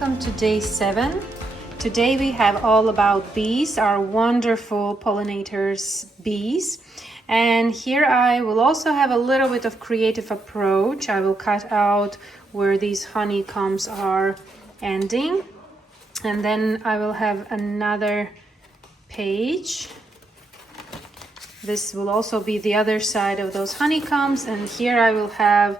welcome to day 7. Today we have all about bees, our wonderful pollinators, bees. And here I will also have a little bit of creative approach. I will cut out where these honeycombs are ending. And then I will have another page. This will also be the other side of those honeycombs. And here I will have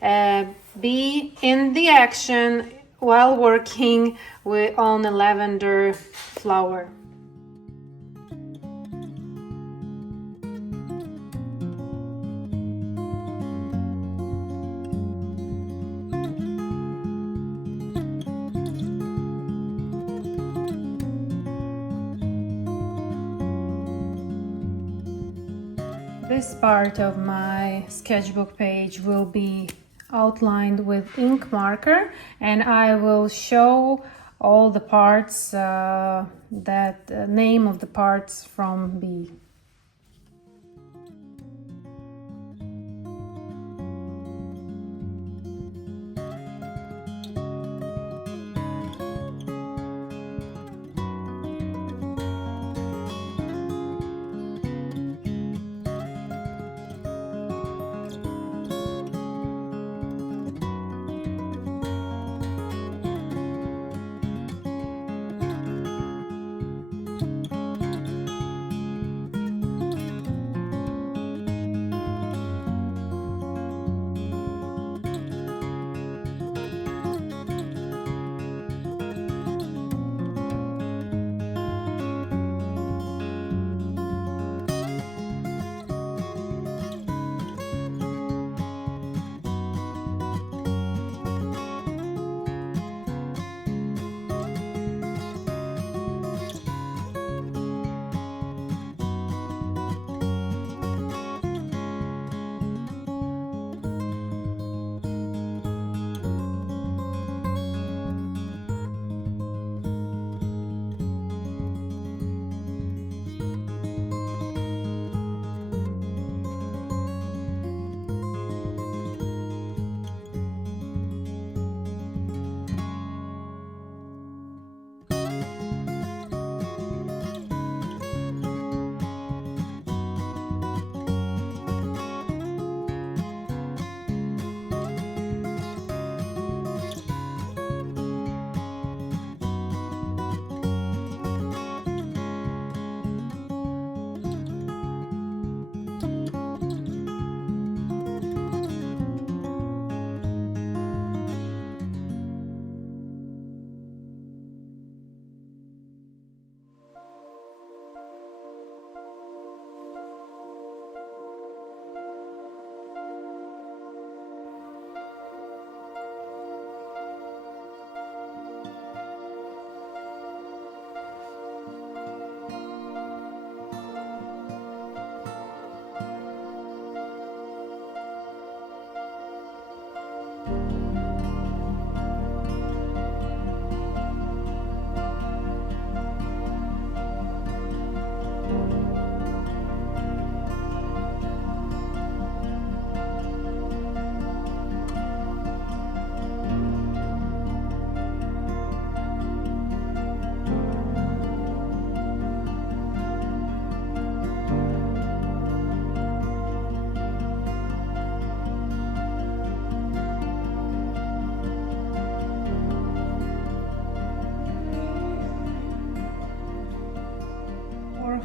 a bee in the action while working on a lavender flower. This part of my sketchbook page will be outlined with ink marker, and I will show all the parts, name of the parts from bee.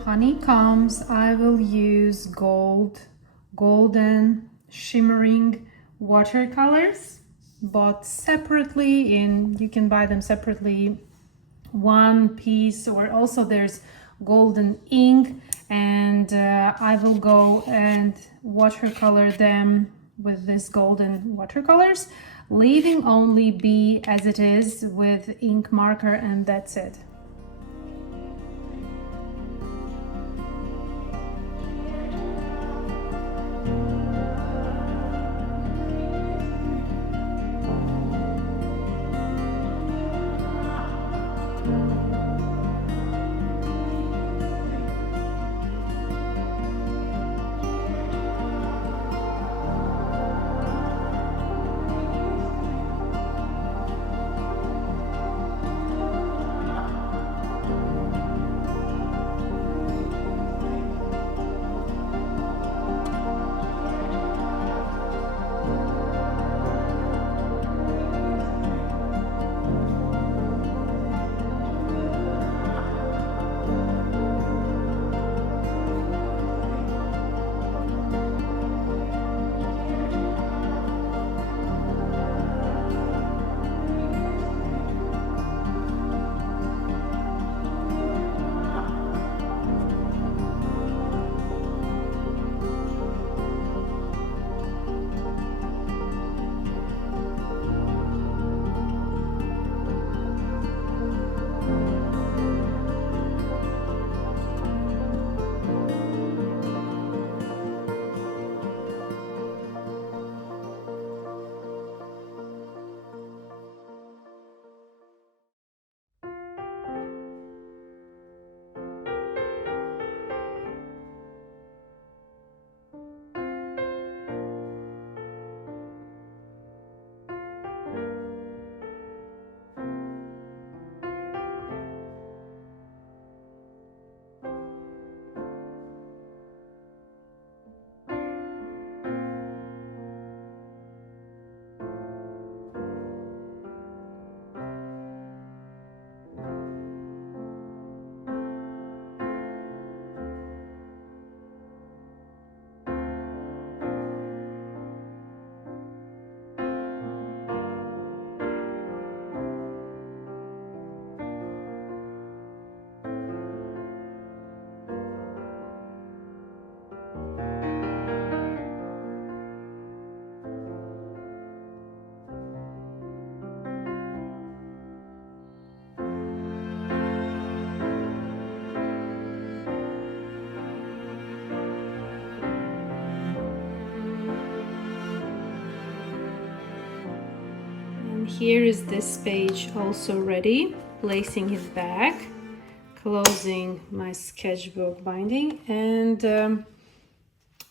Honeycombs, I will use golden shimmering watercolors, bought separately. You can buy them separately, one piece, or also there's golden ink, and I will go and watercolor them with this golden watercolors, leaving only bee as it is with ink marker, and that's it. here is this page also ready, placing it back, closing my sketchbook binding, and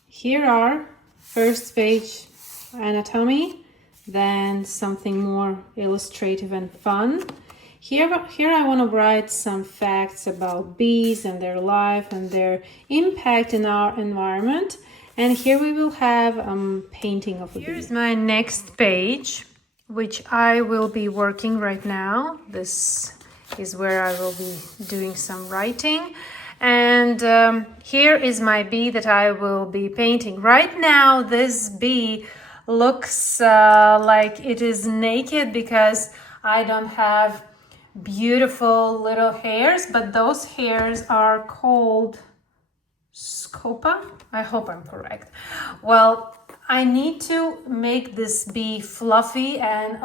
here are first page anatomy, then something more illustrative and fun. Here I want to write some facts about bees and their life and their impact in our environment. And here we will have painting of a bee. Here's my next page, which I will be working right now. This is where I will be doing some writing. And here is my bee that I will be painting. Right now, this bee looks like it is naked because I don't have beautiful little hairs, but those hairs are called 𝗝𝗄𝗏. I hope I'm correct. Well, I need to make this bee fluffy, and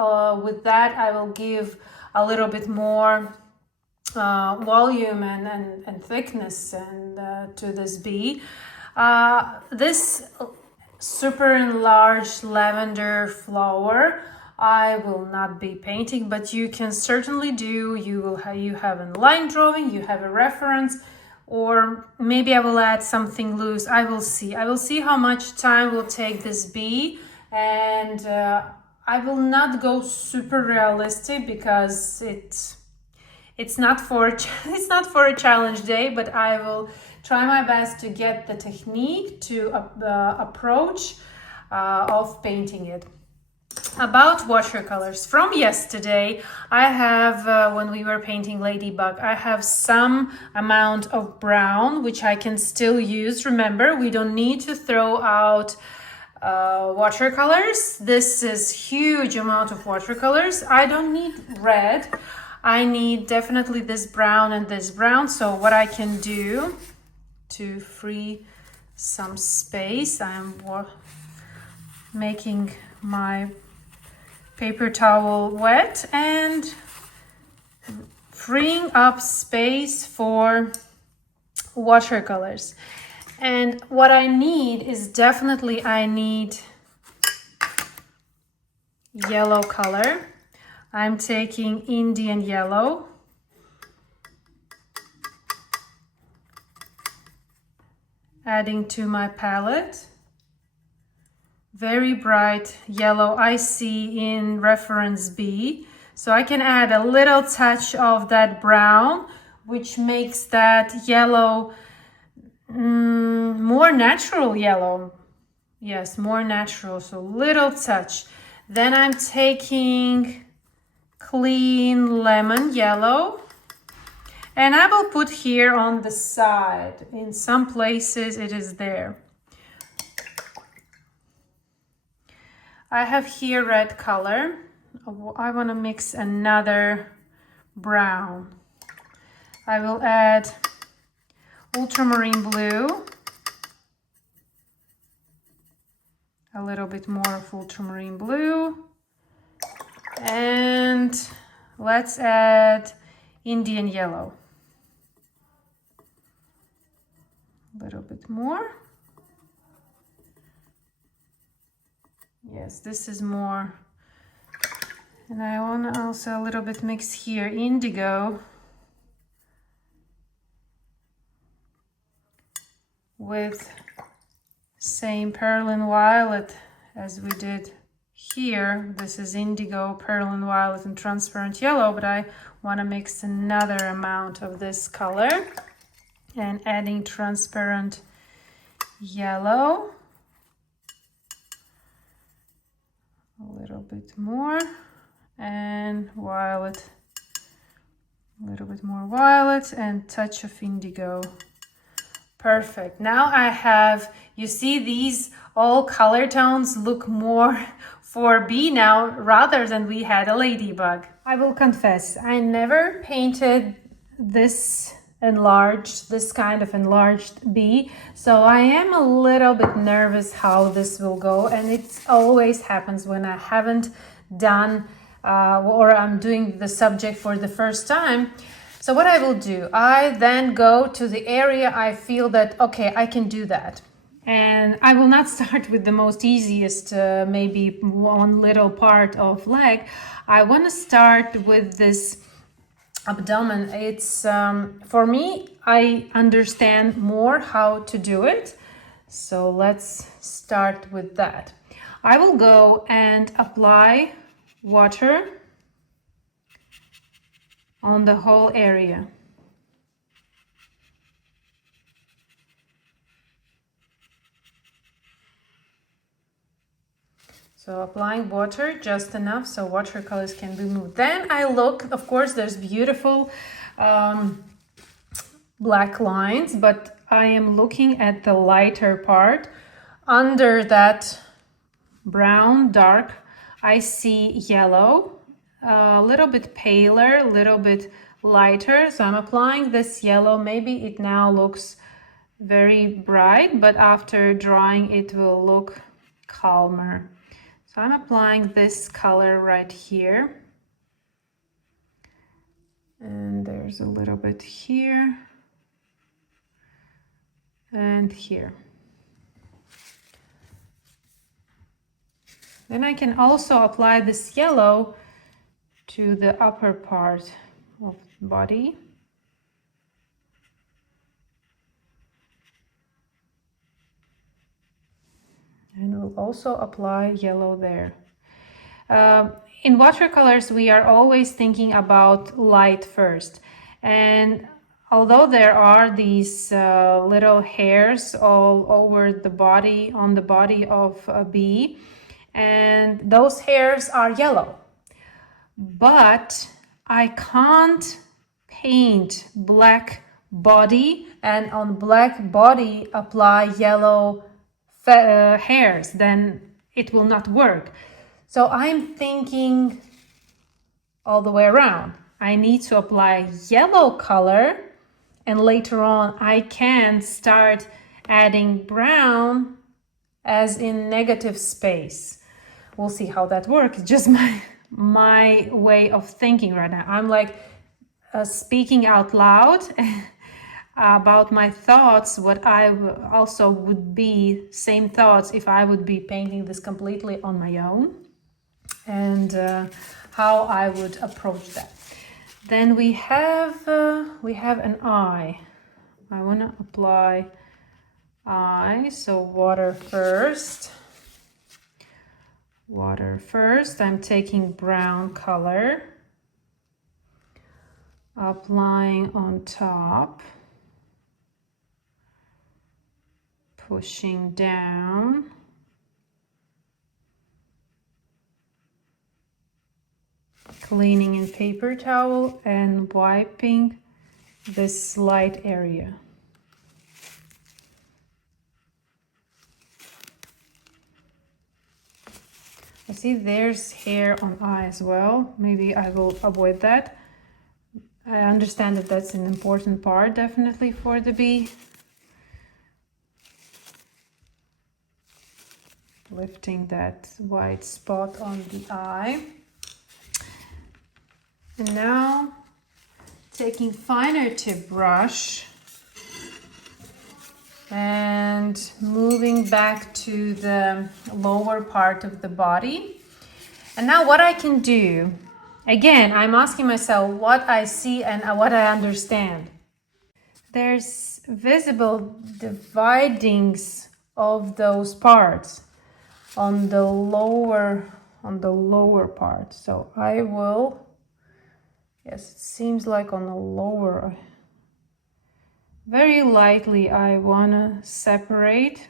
with that I will give a little bit more volume and thickness and to this bee. This super enlarged lavender flower I will not be painting, but you can certainly do. You have a line drawing, you have a reference, or maybe I will add something loose. I will see how much time will take this bee, and I will not go super realistic because it's not for a challenge day, but I will try my best to get the technique to approach of painting it. About watercolors, from yesterday I have, when we were painting Ladybug, I have some amount of brown which I can still use. Remember, we don't need to throw out watercolors. This is huge amount of watercolors. I don't need red. I need definitely this brown and this brown. So what I can do to free some space, I am making my paper towel wet and freeing up space for watercolors. And what I need is definitely, I need yellow color. I'm taking Indian yellow. Adding to my palette. Very bright yellow I see in reference B. So I can add a little touch of that brown, which makes that yellow more natural yellow. Yes, more natural, so little touch. Then I'm taking clean lemon yellow. And I will put here on the side. In some places it is there. I have here red color. I want to mix another brown. I will add ultramarine blue. A little bit more of ultramarine blue. And let's add Indian yellow. A little bit more. Yes, this is more. And I want to also a little bit mix here indigo with same Perlin violet as we did here. This is indigo, Perlin violet, and transparent yellow, but I want to mix another amount of this color and adding transparent yellow. A little bit more, and violet, a little bit more violet, and touch of indigo. Perfect. Now I have, you see these all color tones look more for bee now rather than we had a ladybug. I will confess, I never painted this kind of enlarged bee, so I am a little bit nervous how this will go, and it always happens when I haven't done or I'm doing the subject for the first time. So what I will do, I then go to the area I feel that, okay, I can do that. And I will not start with the most easiest, maybe one little part of leg. I want to start with this abdomen. It's for me, I understand more how to do it. So let's start with that. I will go and apply water on the whole area. So applying water just enough so watercolors can be moved. Then I look, of course, there's beautiful black lines, but I am looking at the lighter part. Under that brown, dark, I see yellow, a little bit paler, a little bit lighter. So I'm applying this yellow. Maybe it now looks very bright, but after drying it will look calmer. So I'm applying this color right here. And there's a little bit here and here. Then I can also apply this yellow to the upper part of the body. And we'll also apply yellow there. In watercolors, we are always thinking about light first. And although there are these little hairs all over the body, on the body of a bee, and those hairs are yellow, but I can't paint black body and on black body apply yellow hairs, then it will not work. So I'm thinking all the way around. I need to apply yellow color, and later on I can start adding brown as in negative space. We'll see how that works. Just my way of thinking right now. I'm like speaking out loud about my thoughts, what I also would be, same thoughts if I would be painting this completely on my own, and how I would approach that. Then we have an eye. I want to apply eye, so water first. I'm taking brown color, applying on top, pushing down, cleaning in paper towel and wiping this light area. I see there's hair on eye as well. Maybe I will avoid that. I understand that that's an important part definitely for the bee. Lifting that white spot on the eye. And now taking finer tip brush and moving back to the lower part of the body. And now what I can do, again, I'm asking myself what I see and what I understand. There's visible dividings of those parts on the lower part. So I will, yes, it seems like on the lower, very lightly I wanna separate.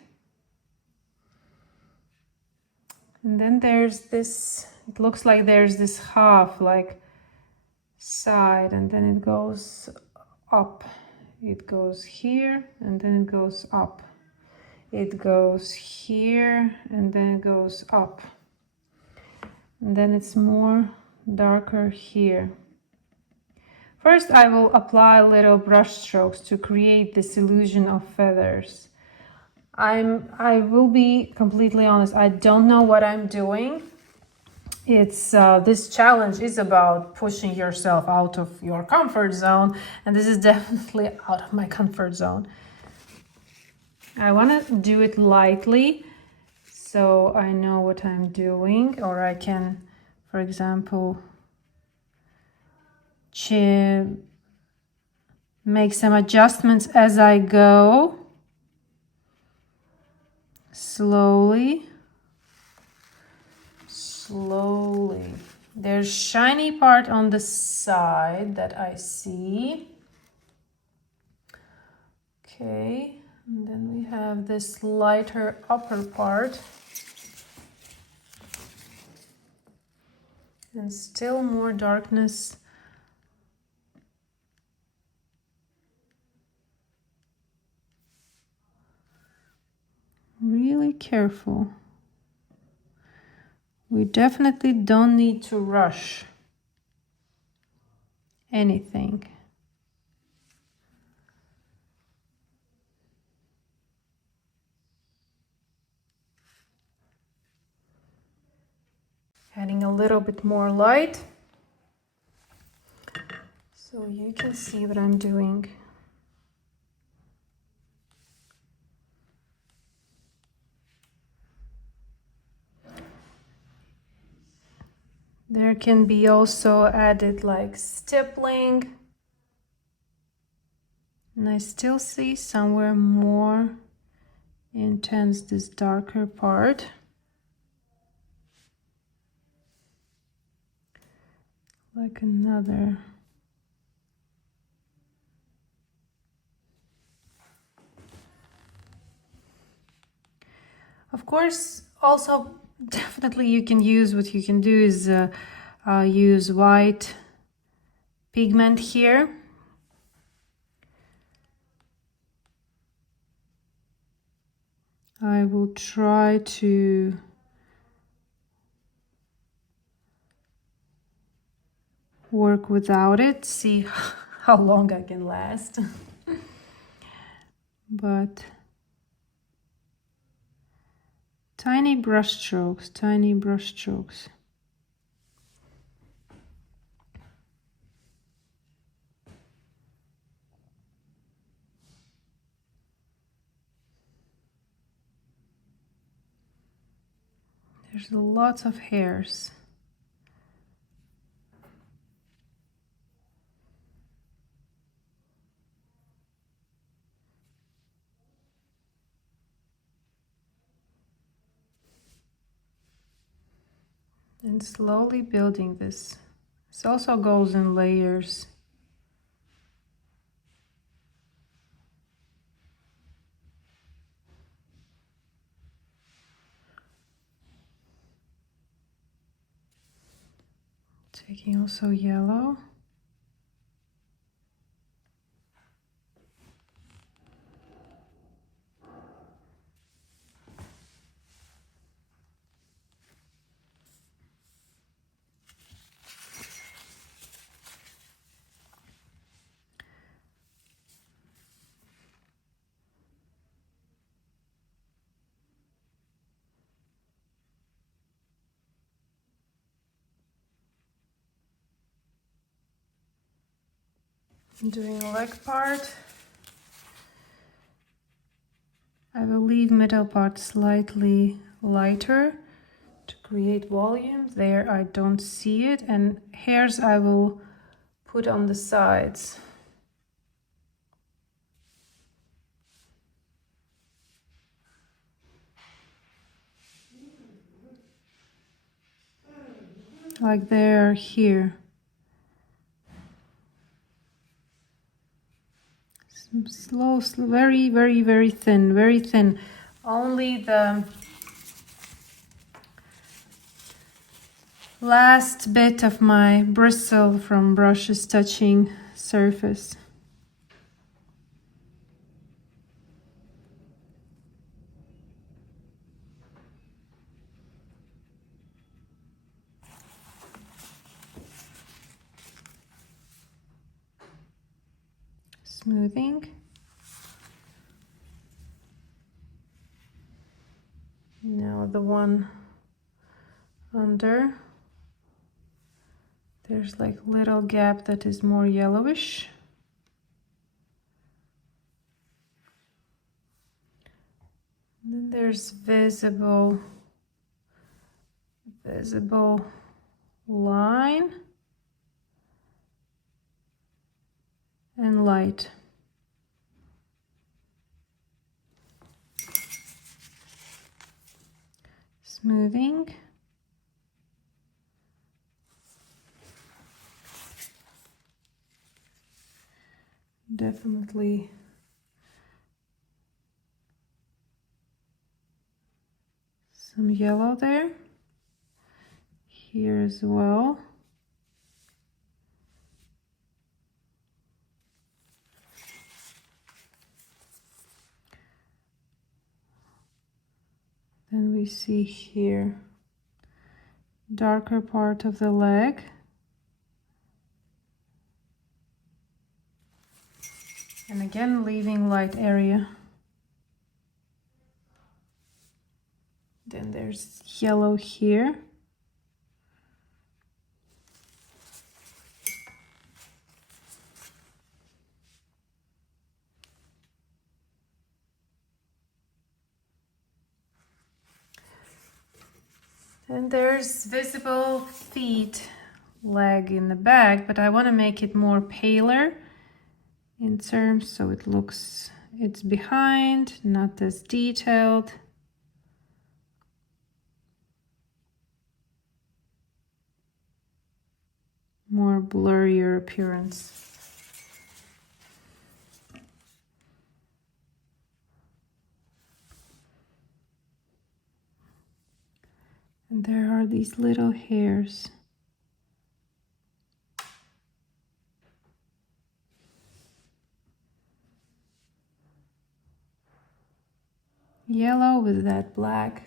And then there's this, it looks like there's this half like side, and then it goes up. It goes here and then it goes up. It goes here and then it goes up. And then it's more darker here. First, I will apply little brush strokes to create this illusion of feathers. I will be completely honest, I don't know what I'm doing. It's this challenge is about pushing yourself out of your comfort zone, and this is definitely out of my comfort zone. I want to do it lightly so I know what I'm doing, or I can, for example, make some adjustments as I go, slowly. There's shiny part on the side that I see. Okay, and then we have this lighter upper part. And still more darkness. Really careful. We definitely don't need to rush anything. Adding a little bit more light so you can see what I'm doing. There can be also added like stippling. And I still see somewhere more intense this darker part. Like another. Of course, also definitely you can use, what you can do is use white pigment here. I will try to work without it, see how long I can last. But tiny brush strokes, tiny brush strokes. There's lots of hairs. And slowly building this. This also goes in layers. Taking also yellow. Doing leg part. I will leave middle part slightly lighter to create volume. There I don't see it, and hairs I will put on the sides. Like they're here. Slow, very, very, very thin, very thin. Only the last bit of my bristle from brush is touching surface. Smoothing. Now the one under. There's like little gap that is more yellowish. there's visible line and light. Smoothing. Definitely some yellow there. Here as well. Then we see here darker part of the leg. And again, leaving light area. Then there's yellow here. And there's visible feet, leg in the back, but I want to make it more paler in terms so it looks, it's behind, not as detailed. More blurrier appearance. And there are these little hairs. Yellow with that black.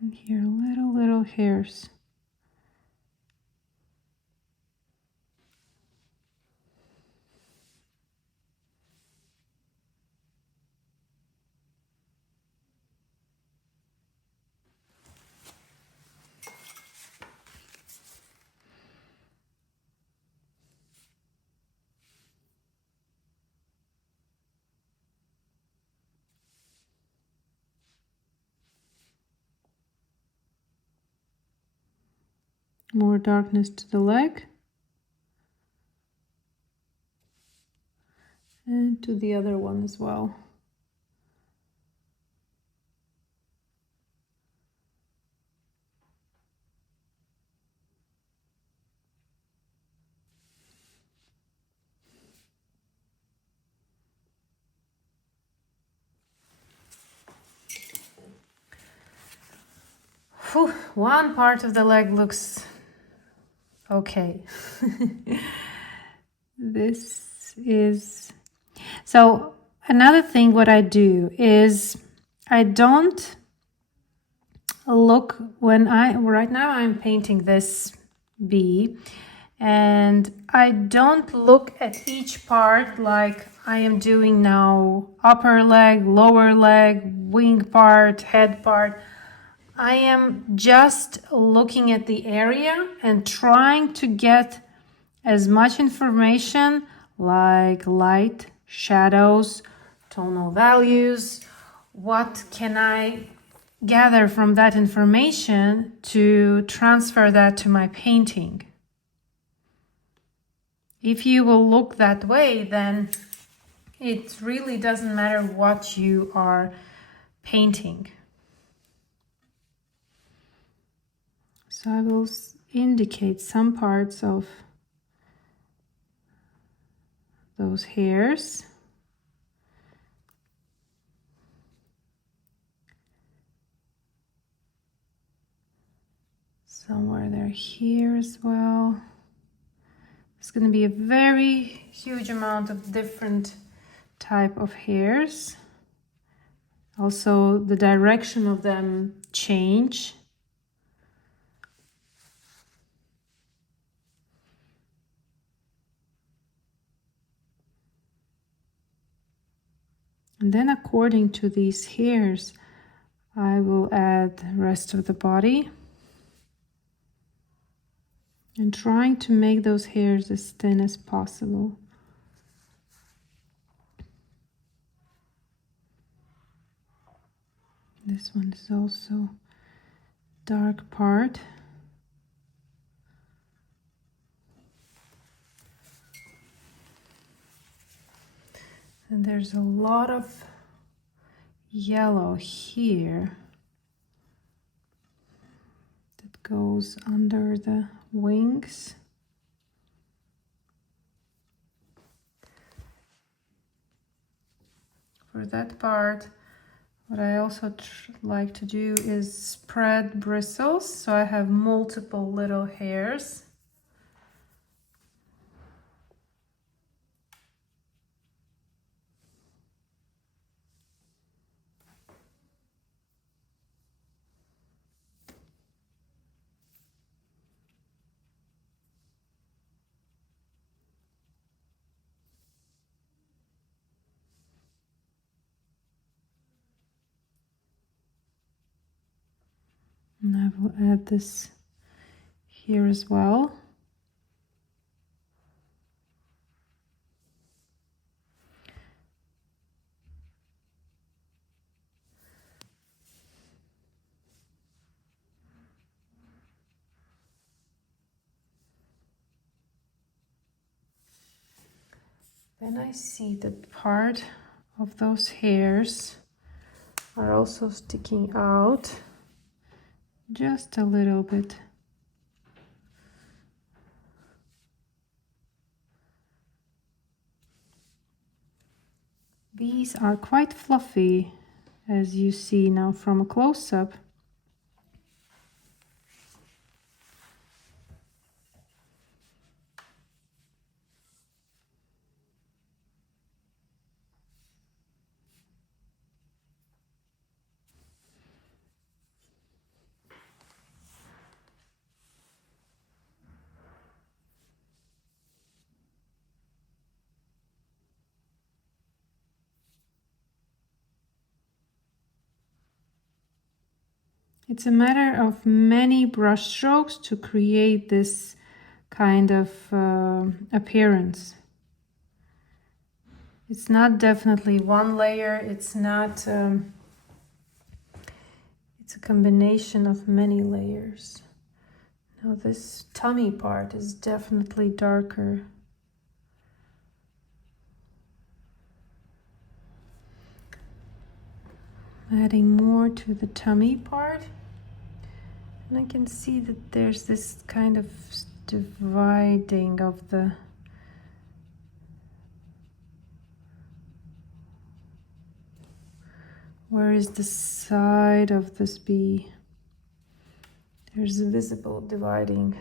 And here little hairs. More darkness to the leg. And to the other one as well. Whew, one part of the leg looks okay. This is... So another thing what I do is I don't look when right now I'm painting this bee, and I don't look at each part like I am doing now, upper leg, lower leg, wing part, head part. I am just looking at the area and trying to get as much information like light, shadows, tonal values. What can I gather from that information to transfer that to my painting? If you will look that way, then it really doesn't matter what you are painting. So I will indicate some parts of those hairs. Somewhere they're here as well. It's going to be a very huge amount of different type of hairs. Also, the direction of them change. And then according to these hairs, I will add the rest of the body. And trying to make those hairs as thin as possible. This one is also dark part. And there's a lot of yellow here that goes under the wings. For that part, what I also like to do is spread bristles, so I have multiple little hairs. And I will add this here as well. Then I see that part of those hairs are also sticking out just a little bit. These are quite fluffy, as you see now from a close-up. It's a matter of many brush strokes to create this kind of appearance. It's not definitely one layer, it's not, it's a combination of many layers. Now this tummy part is definitely darker. Adding more to the tummy part. And I can see that there's this kind of dividing of the where is the side of this bee? There's a visible dividing.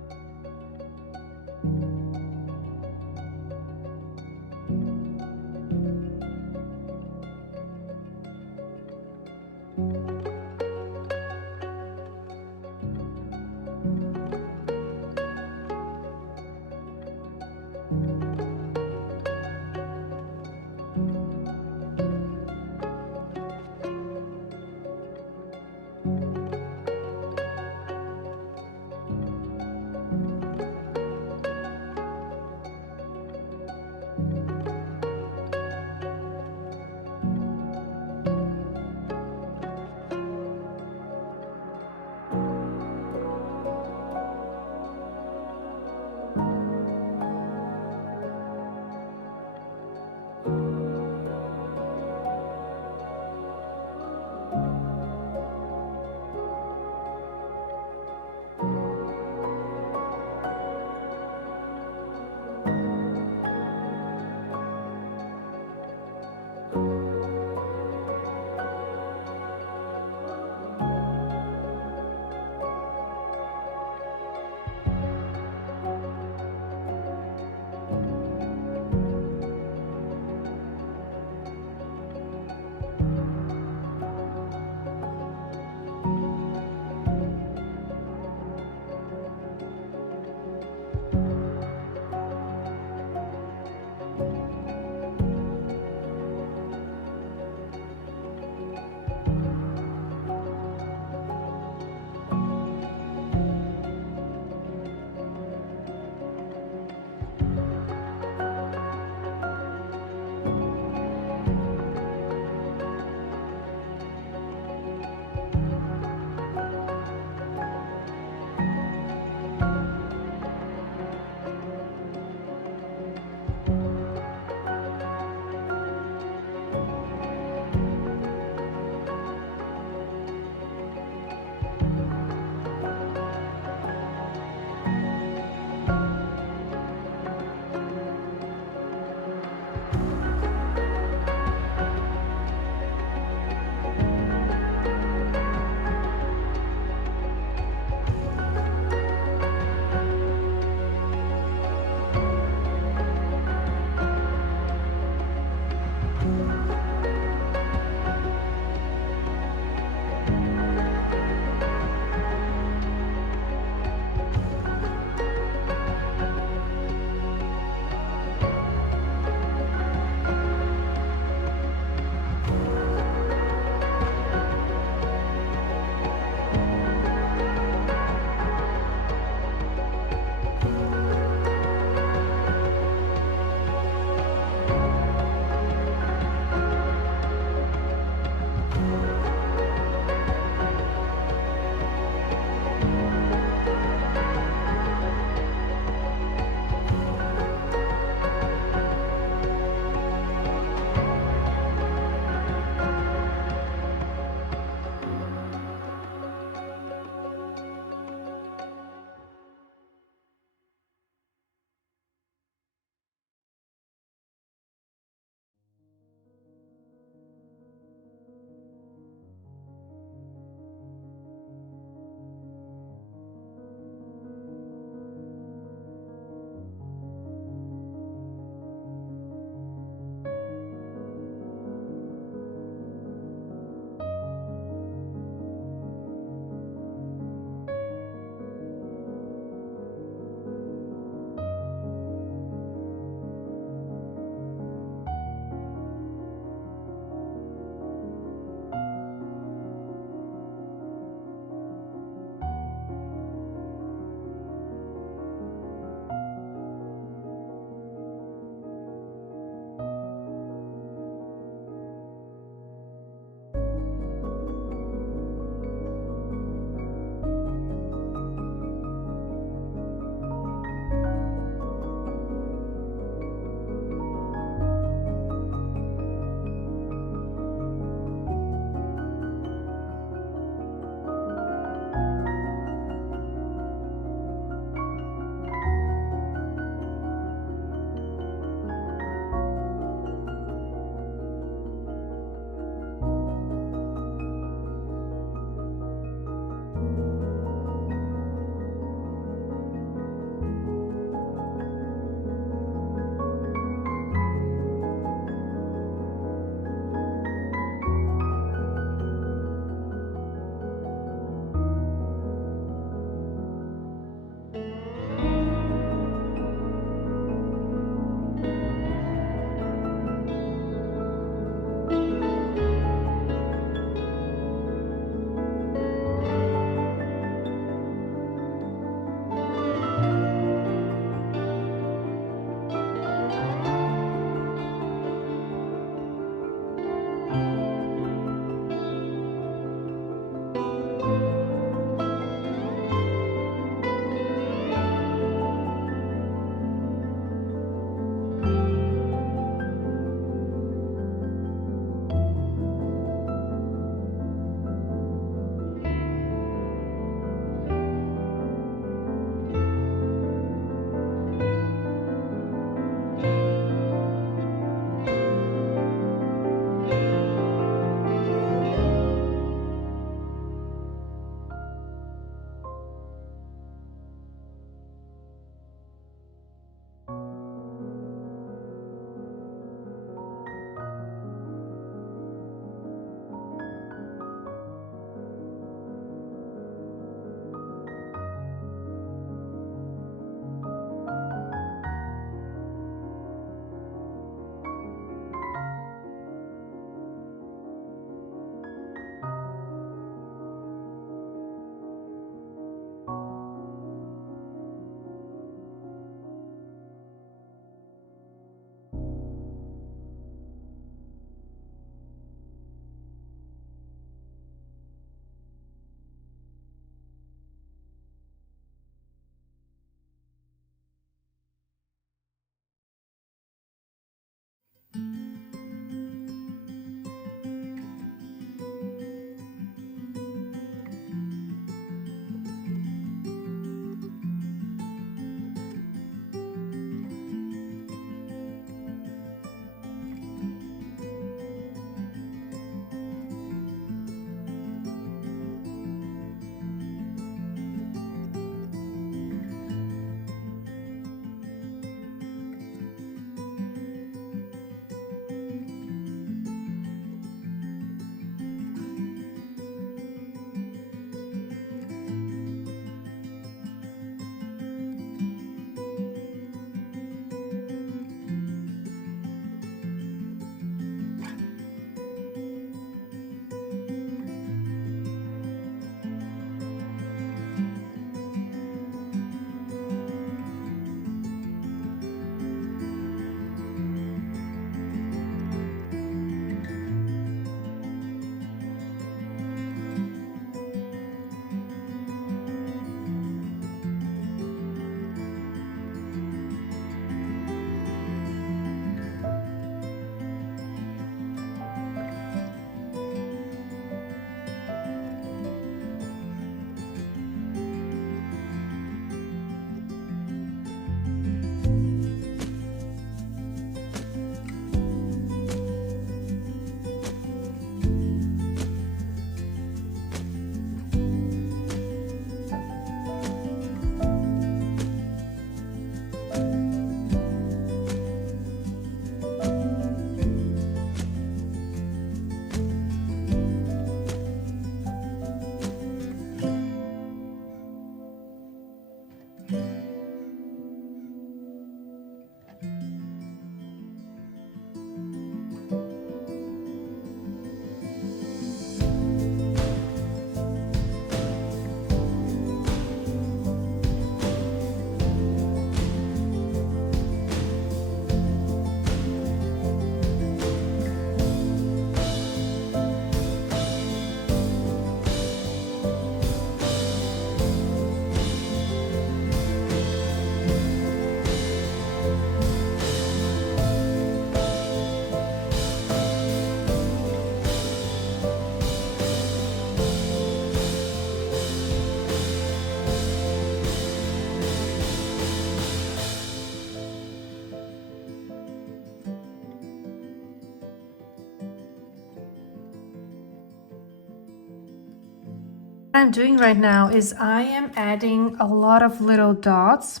What I'm doing right now is I am adding a lot of little dots.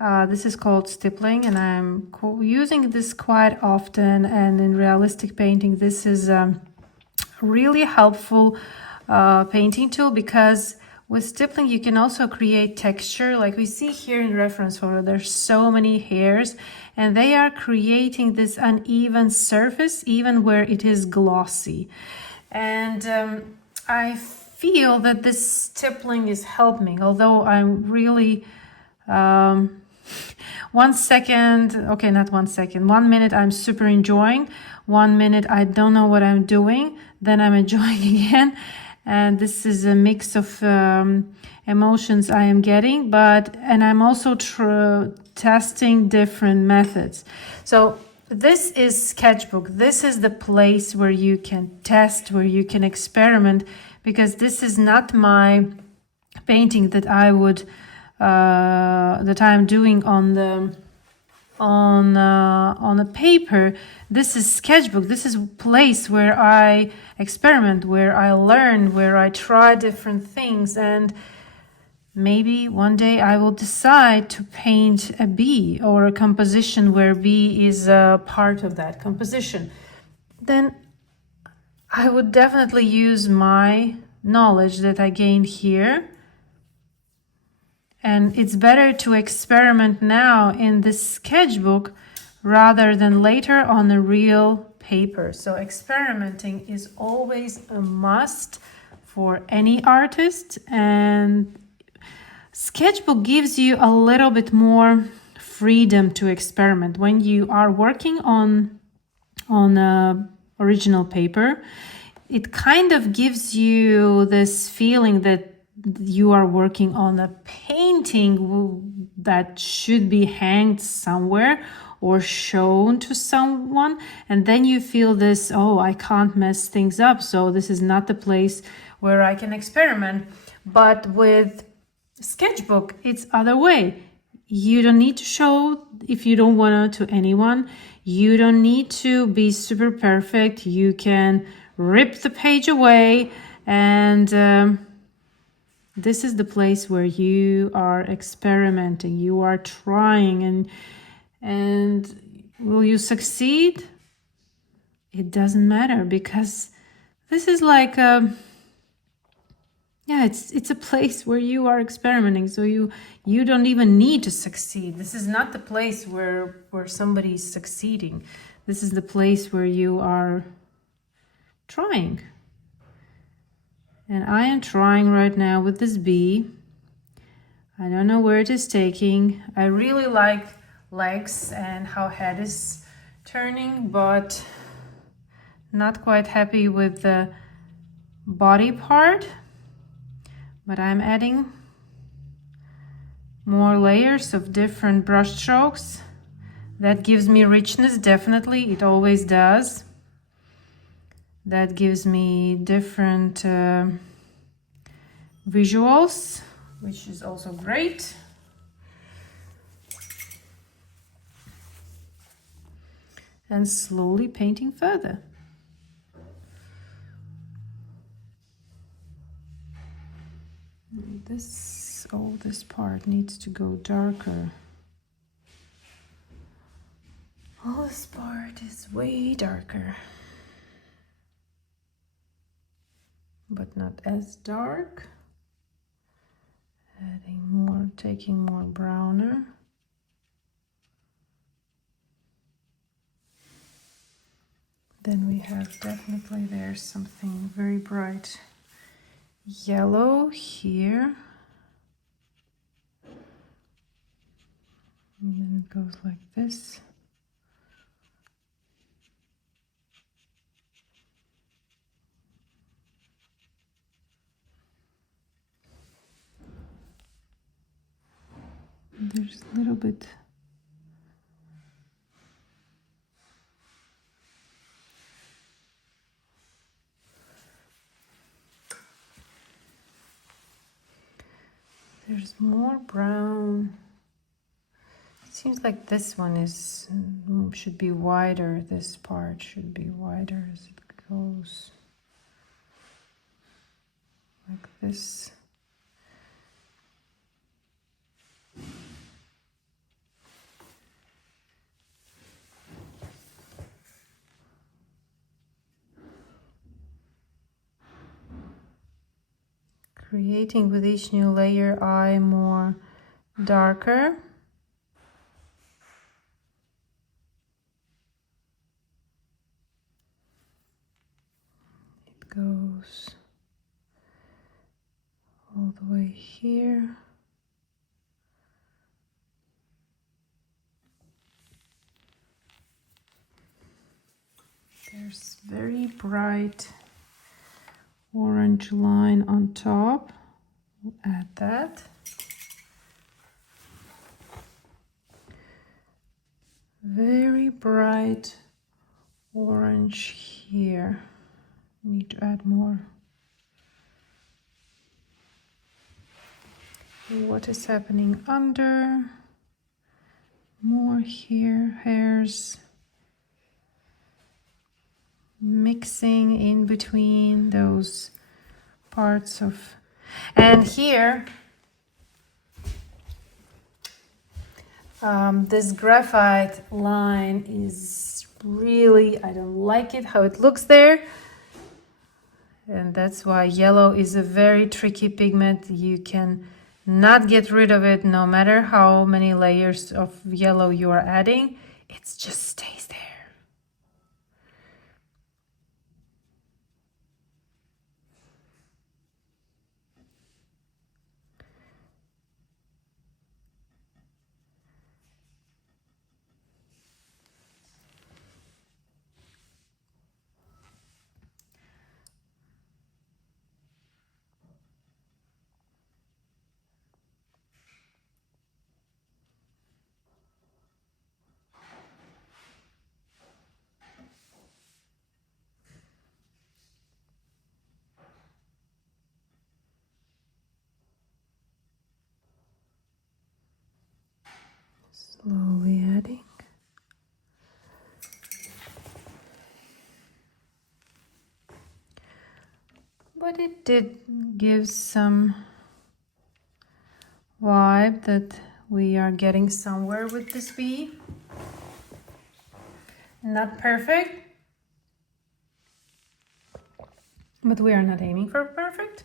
This is called stippling, and I'm using this quite often, and in realistic painting this is a really helpful painting tool, because with stippling you can also create texture. Like we see here in reference photo, there's so many hairs and they are creating this uneven surface even where it is glossy. And I feel that this stippling is helping, although I'm really 1 second, okay, not 1 second, 1 minute I'm super enjoying, 1 minute I don't know what I'm doing, then I'm enjoying again. And this is a mix of emotions I am getting, and I'm also testing different methods. So this is sketchbook. This is the place where you can test, where you can experiment, because this is not my painting that I would that I'm doing on a paper. This is sketchbook. This is a place where I experiment, where I learn, where I try different things, and maybe one day I will decide to paint a bee or a composition where bee is a part of that composition. Then I would definitely use my knowledge that I gained here. And it's better to experiment now in this sketchbook rather than later on a real paper. So experimenting is always a must for any artist, and sketchbook gives you a little bit more freedom to experiment. When you are working on original paper, it kind of gives you this feeling that you are working on a painting that should be hanged somewhere or shown to someone, and then you feel this, oh, I can't mess things up, so this is not the place where I can experiment. But with sketchbook, it's other way. You don't need to show, if you don't want to anyone. You don't need to be super perfect. You can rip the page away, and this is the place where you are experimenting, you are trying, and will you succeed? It doesn't matter, because this is like it's a place where you are experimenting, so you don't even need to succeed. This is not the place where somebody is succeeding. This is the place where you are trying. And I am trying right now with this bee. I don't know where it is taking. I really like legs and how head is turning, but not quite happy with the body part. But I'm adding more layers of different brush strokes. That gives me richness, definitely. It always does. That gives me different visuals, which is also great. And slowly painting further. This part needs to go darker. Oh, this part is way darker. But not as dark. Adding more, taking more browner. Then we have definitely there's something very bright yellow here. And then it goes like this. There's a little bit there's more brown. It seems like this one should be wider. This part should be wider as it goes like this. Creating with each new layer eye more darker. It goes all the way here. There's very bright orange line on top. We'll add that. Very bright orange here. Need to add more. What is happening under? More here, hairs. Mixing in between those parts of, and here this graphite line is really, I don't like it how it looks there, and that's why yellow is a very tricky pigment. You can not get rid of it no matter how many layers of yellow you are adding. It just stays there. Slowly adding. But it did give some vibe that we are getting somewhere with this bee. Not perfect, but we are not aiming for perfect.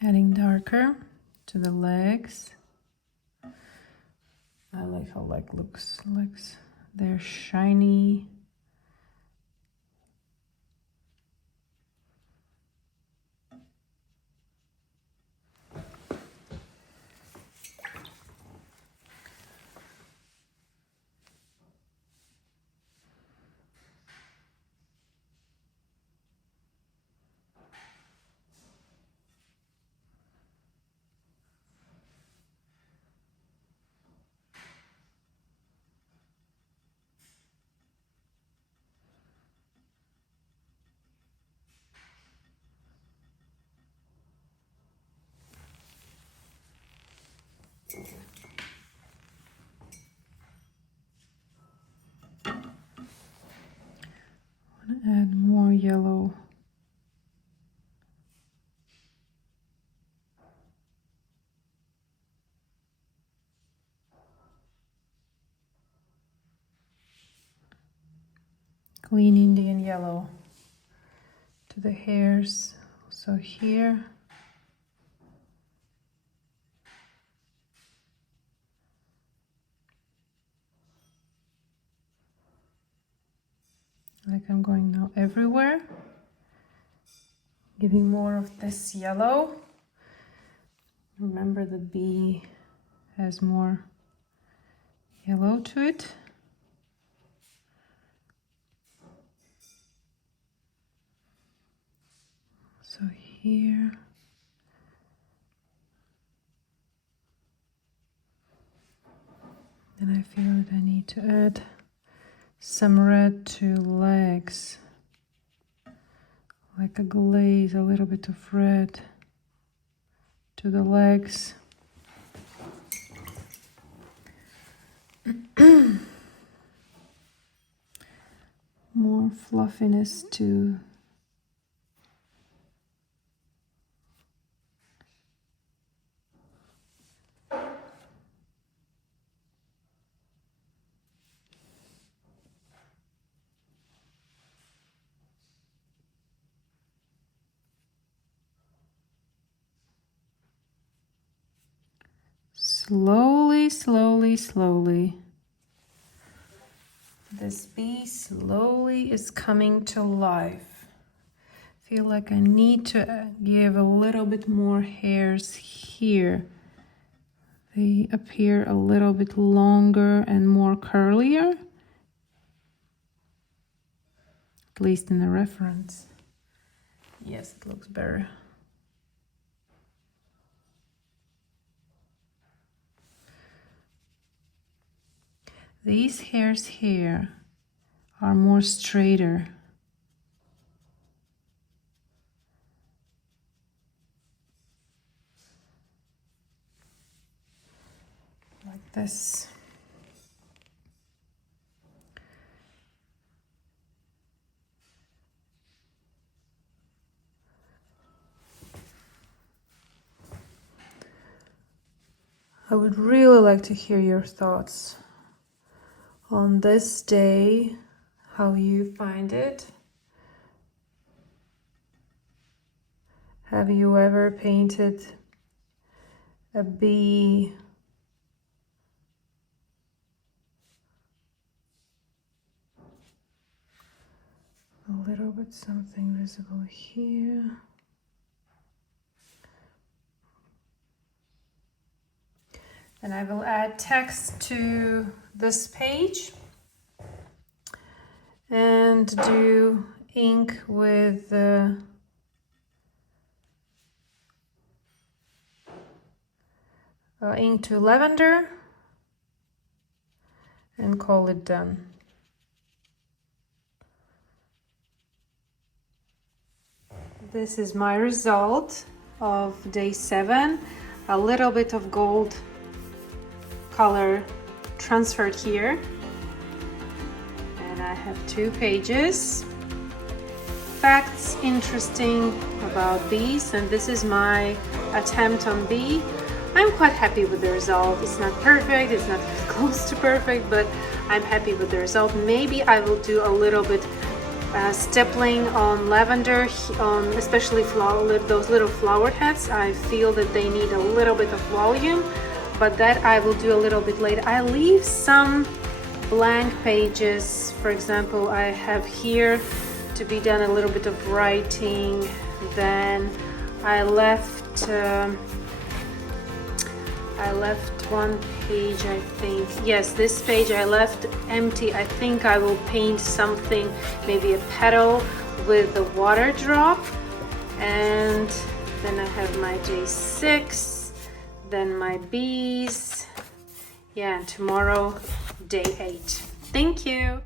Adding darker to the legs. I like how looks. Legs, they're shiny. Add more yellow. Clean Indian yellow to the hairs, also here. Like I'm going now everywhere, giving more of this yellow. Remember the bee has more yellow to it. So here. Then I feel that I need to add some red to legs, like a glaze, a little bit of red to the legs. more fluffiness to slowly, slowly, slowly. This bee slowly is coming to life. Feel like I need to give a little bit more hairs here. They appear a little bit longer and more curlier, at least in the reference. Yes, it looks better. These hairs here are more straighter. Like this. I would really like to hear your thoughts on this day, how you find it. Have you ever painted a bee a little bit something visible here? And I will add text to this page and do ink with ink to lavender and call it done. This is my result of day 7. A little bit of gold color transferred here, and I have 2 pages. Facts interesting about bees, and this is my attempt on bee. I'm quite happy with the result. It's not perfect, it's not close to perfect, but I'm happy with the result. Maybe I will do a little bit stippling on lavender, on especially those little flower heads. I feel that they need a little bit of volume, but that I will do a little bit later. I leave some blank pages. For example, I have here to be done a little bit of writing. Then I left one page, I think. Yes, this page I left empty. I think I will paint something, maybe a petal with the water drop. And then I have my day 6, then my bees. Yeah, and tomorrow day 8. Thank you.